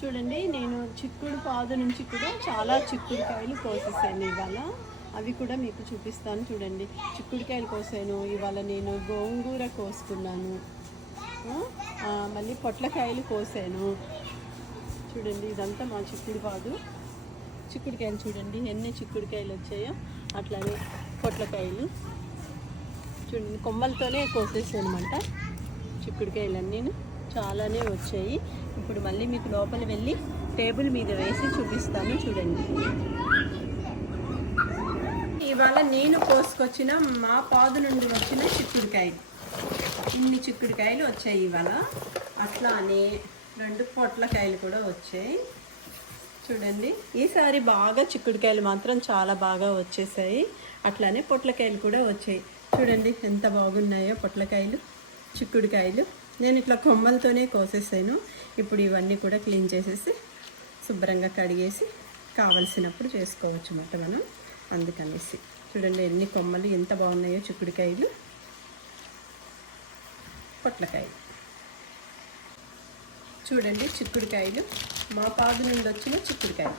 చూడండి, నేను చిక్కుడు పాదు నుంచి కూడా చాలా చిక్కుడుకాయలు కోసేసాను ఇవాళ. అవి కూడా మీకు చూపిస్తాను చూడండి. చిక్కుడుకాయలు కోసాను ఇవాళ. నేను గోంగూర కోసుకున్నాను, మళ్ళీ పొట్లకాయలు కోసాను. చూడండి, ఇదంతా మా చిక్కుడు పాదు. చిక్కుడుకాయలు చూడండి ఎన్ని చిక్కుడుకాయలు వచ్చాయో. అట్లానే పొట్లకాయలు చూడండి, కొమ్మలతోనే కోసేసాను అనమాట. చిక్కుడుకాయలన్నీ చాలానే వచ్చాయి. ఇప్పుడు మళ్ళీ మీకు లోపల వెళ్ళి టేబుల్ మీద వేసి చూపిస్తాను చూడండి. ఇవాళ నేను కోసుకొచ్చిన మా పాదు నుండి వచ్చిన చిక్కుడుకాయలు, ఇన్ని చిక్కుడుకాయలు వచ్చాయి ఇవాళ. అట్లానే 2 పొట్లకాయలు కూడా వచ్చాయి చూడండి. ఈసారి బాగా చిక్కుడుకాయలు మాత్రం చాలా బాగా వచ్చేసాయి. అట్లానే పొట్లకాయలు కూడా వచ్చాయి చూడండి, ఎంత బాగున్నాయో పొట్లకాయలు, చిక్కుడుకాయలు. నేను ఇట్లా కొమ్మలతోనే కోసేసాను. ఇప్పుడు ఇవన్నీ కూడా క్లీన్ చేసేసి శుభ్రంగా కడిగేసి కావలసినప్పుడు చేసుకోవచ్చు అన్నమాట మనం. అందుకనేసి చూడండి ఎన్ని కొమ్మలు ఎంత బాగున్నాయో చిక్కుడుకాయలు, పొట్లకాయలు. చూడండి చిక్కుడుకాయలు, మా పాదు నుండి వచ్చిన చిక్కుడుకాయలు.